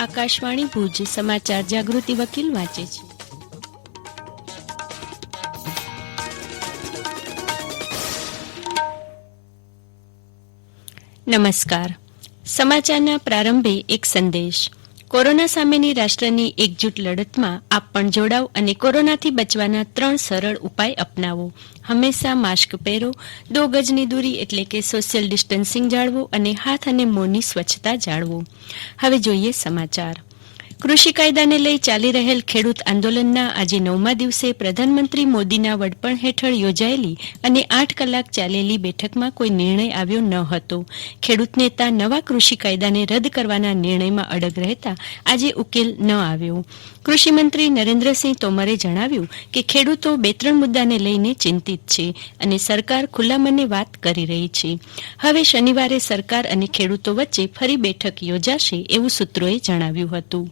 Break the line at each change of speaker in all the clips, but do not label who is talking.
આકાશવાણી ભુજ સમાચાર જાગૃતિ વકીલ વાંચે છે. નમસ્કાર. સમાચારના પ્રારંભે એક સંદેશ. કોરોના સામેની રાષ્ટ્રની એકજૂટ લડતમાં આપ પણ જોડાવ અને કોરોનાથી બચવાના ત્રણ સરળ ઉપાય અપનાવો. હંમેશા માસ્ક પહેરો, દો ગજની દૂરી એટલે કે સોશિયલ ડિસ્ટન્સિંગ જાળવો અને હાથ અને મોંની સ્વચ્છતા જાળવો. હવે જોઈએ સમાચાર. કૃષિ કાયદાને લઈ ચાલી રહેલ ખેડૂત આંદોલનના આજે નવમા દિવસે પ્રધાનમંત્રી મોદીના વડપણ હેઠળ યોજાયેલી અને આઠ કલાક ચાલેલી બેઠકમાં કોઈ નિર્ણય આવ્યો ન હતો. ખેડૂત નેતા નવા કૃષિ કાયદાને રદ કરવાના નિર્ણયમાં અડગ રહેતા આજે ઉકેલ ન આવ્યો. કૃષિમંત્રી નરેન્દ્રસિંહ તોમરે જણાવ્યું કે ખેડૂતો બે ત્રણ મુદ્દાને લઈને ચિંતિત છે અને સરકાર ખુલ્લા મને વાત કરી રહી છે. હવે શનિવારે સરકાર અને ખેડૂતો વચ્ચે ફરી બેઠક યોજાશે એવું સૂત્રોએ જણાવ્યું હતું.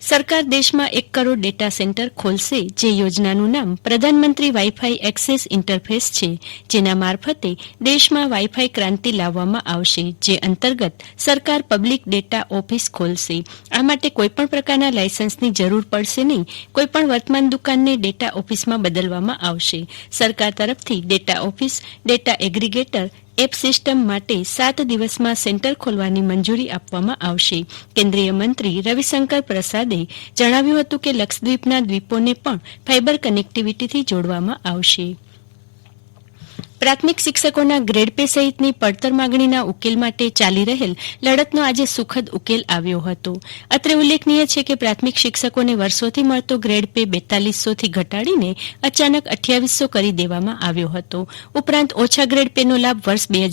સરકાર દેશમાં એક કરોડ ડેટા સેન્ટર ખોલશે જે યોજનાનું નામ પ્રધાનમંત્રી વાઈફાઈ એક્સેસ ઇન્ટરફેસ છે, જેના મારફતે દેશમાં વાઈફાઈ ક્રાંતિ લાવવામાં આવશે, જે અંતર્ગત સરકાર પબ્લિક ડેટા ઓફિસ ખોલશે. આ માટે કોઈપણ પ્રકારના લાયસન્સની જરૂર પડશે નહીં, કોઈપણ વર્તમાન દુકાનને ડેટા ઓફિસમાં બદલવામાં આવશે. સરકાર તરફથી data office, data aggregator app system માટે સાત દિવસમાં સેન્ટર ખોલવાની મંજૂરી આપવામાં આવશે. કેન્દ્રીય મંત્રી રવિશંકર પ્રસાદે જણાવ્યું હતું કે લક્ષદ્વીપના દ્વીપોને પણ ફાઇબર કનેક્ટિવિટીથી જોડવામાં આવશે. પ્રાથમિક શિક્ષકોના ગ્રેડ પે સહિતની પડતર માંગણીના ઉકેલ માટે ચાલી રહેલ લડતનો આજે સુખદ ઉકેલ આવ્યો હતો. અત્રે ઉલ્લેખનીય છે કે પ્રાથમિક શિક્ષકોને વર્ષોથી મળતો ગ્રેડ પે બેતાલીસોથી ઘટાડીને અચાનક અઠ્યાવીસો કરી દેવામાં આવ્યો હતો. ઉપરાંત ઓછા ગ્રેડ પેનો લાભ વર્ષ બે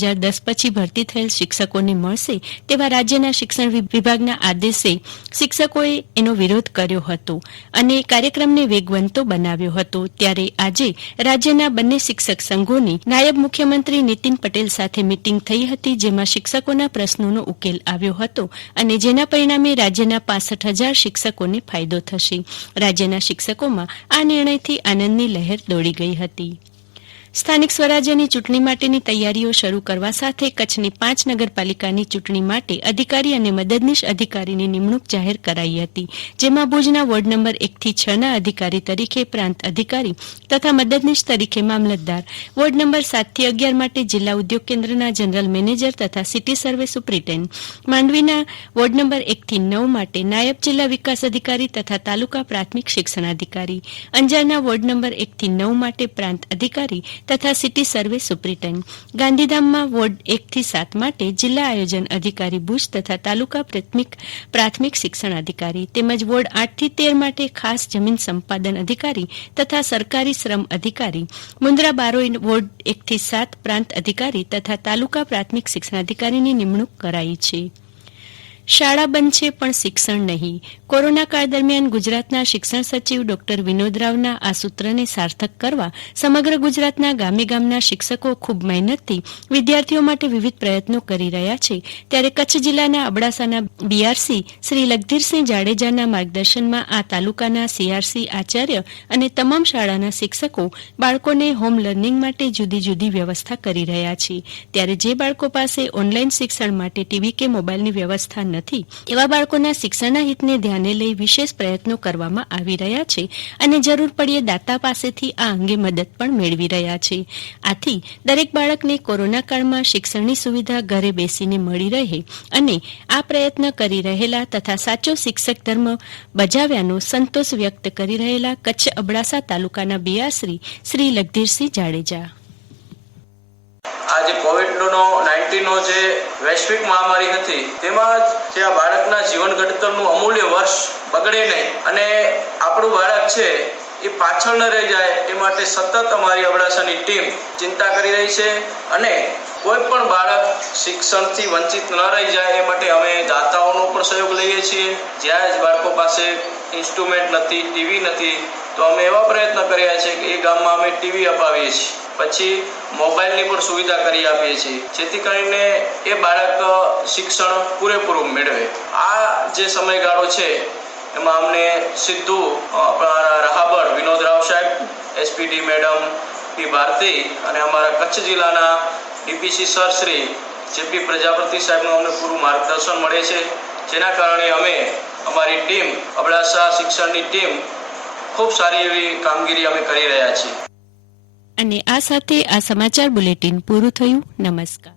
પછી ભરતી થયેલ શિક્ષકોને મળશે તેવા રાજ્યના શિક્ષણ વિભાગના આદેશે શિક્ષકોએ એનો વિરોધ કર્યો હતો અને કાર્યક્રમને વેગવંતો બનાવ્યો હતો. ત્યારે આજે રાજ્યના બંને શિક્ષક સંઘોની મુખ્યમંત્રી નીતિન પટેલ સાથે મિટિંગ થઈ હતી, જેમાં શિક્ષકોના પ્રશ્નોનો ઉકેલ આવ્યો હતો અને જેના પરિણામે રાજ્યના પાસઠ હજાર શિક્ષકોને ફાયદો થશે. રાજ્યના શિક્ષકોમાં આ નિર્ણયથી આનંદની લહેર દોડી ગઈ હતી. સ્થાનિક સ્વરાજ્યની ચૂંટણી માટેની તૈયારીઓ શરૂ કરવા સાથે કચ્છની પાંચ નગરપાલિકાની ચૂંટણી માટે અધિકારી અને મદદનીશ અધિકારીની નિમણૂક જાહેર કરાઈ હતી, જેમાં ભુજના વોર્ડ નંબર એકથી છ અધિકારી તરીકે પ્રાંત અધિકારી તથા મદદનીશ તરીકે મામલતદાર, વોર્ડ નંબર સાતથી અગિયાર માટે જિલ્લા ઉદ્યોગ કેન્દ્રના જનરલ મેનેજર તથા સિટી સર્વે સુપ્રિન્ટેન્ડન્ટ, માંડવીના વોર્ડ નંબર એકથી નવ માટે નાયબ જિલ્લા વિકાસ અધિકારી તથા તાલુકા પ્રાથમિક શિક્ષણ અધિકારી અંજારના વોર્ડ નંબર એકથી નવ માટે પ્રાંત અધિકારી તથા સિટી સર્વે સુપ્રિન્ટેન્ડન્ટ ગાંધીધામમાં વોર્ડ એકથી સાત માટે જિલ્લા આયોજન અધિકારી ભુજ તથા તાલુકા પ્રાથમિક શિક્ષણ અધિકારી તેમજ વોર્ડ આઠથી તેર માટે ખાસ જમીન સંપાદન અધિકારી તથા સરકારી શ્રમ અધિકારી, મુન્દ્રા બારોઈ વોર્ડ એકથી સાત પ્રાંત અધિકારી તથા તાલુકા પ્રાથમિક શિક્ષણ અધિકારીની નિમણૂક કરાઈ છે. શાળા બંધ છે પણ શિક્ષણ નહીં. કોરોના કાળ દરમિયાન ગુજરાતના શિક્ષણ સચિવ ડોક્ટર વિનોદ રાવના આ સૂત્રને સાર્થક કરવા સમગ્ર ગુજરાતના ગામે ગામના શિક્ષકો ખૂબ મહેનતથી વિદ્યાર્થીઓ માટે વિવિધ પ્રયત્નો કરી રહ્યા છે. ત્યારે કચ્છ જિલ્લાના અબડાસાના બીઆરસી શ્રી લગધીરસિંહ જાડેજાના માર્ગદર્શનમાં આ તાલુકાના સીઆરસી આચાર્ય અને તમામ શાળાના શિક્ષકો બાળકોને હોમ લર્નિંગ માટે જુદી જુદી વ્યવસ્થા કરી રહ્યા છે. ત્યારે જે બાળકો પાસે ઓનલાઈન શિક્ષણ માટે ટીવી કે મોબાઈલની વ્યવસ્થા નથી. એવા બાળકોના શિક્ષણના હિતને ધ્યાને લઈ વિશેષ પ્રયત્નો કરવામાં આવી રહ્યા છે અને જરૂર પડીએ દાતા પાસેથી આ અંગે મદદ પણ મેળવી રહ્યા છે. આથી દરેક બાળકને કોરોના કાળમાં શિક્ષણની સુવિધા ઘરે બેસીને મળી રહે અને આ પ્રયત્ન કરી રહેલા તથા સાચો શિક્ષક ધર્મ બજાવ્યાનો સંતોષ વ્યક્ત કરી રહેલા કચ્છ અબડાસા તાલુકાના બિયાશ્રી શ્રી લગધીરસિંહ જાડેજા.
જે કોવિડનો નાઇન્ટીનનો જે વૈશ્વિક મહામારી હતી, તેમાં જે આ બાળકના જીવન ઘડતરનું અમૂલ્ય વર્ષ બગડે નહીં અને આપણું બાળક છે એ પાછળ ન રહી જાય, એ માટે સતત અમારી અબડાસાની ટીમ ચિંતા કરી રહી છે અને કોઈ પણ બાળક શિક્ષણથી વંચિત ન રહી જાય, એ માટે અમે દાતાઓનો સહયોગ લઈએ છીએ. જ્યાં જ બાળકો પાસે ઇન્સ્ટ્રુમેન્ટ નથી ટીવી નથી, તો અમે એવા પ્રયત્ન કર્યા છે કે એ ગામમાં અમે ટીવી અપાવીએ છીએ. પછી મોબાઈલની પણ સુવિધા કરી આપીએ છીએ. જેથી કરીને એ બાળક શિક્ષણ પૂરેપૂરું મેળવે. આ જે સમયગાળો છે, એમાં અમને સીધું આપણા રહાબળ વિનોદ રાવ સાહેબ એસપીડી મેડમ, પી ભારતી અને અમારા કચ્છ જિલ્લાના DPC sir Shri JP Prajapati સાહેબનું અમને પૂરું માર્ગદર્શન મળે છે. જેના કારણે અમે અમારી ટીમ, અબડાસા શિક્ષણની ટીમ, ખૂબ સારી એવી કામગીરી અમે કરી રહ્યા છીએ.
અને આ સાથે આ સમાચાર બુલેટિન પૂરું થયું. નમસ્કાર.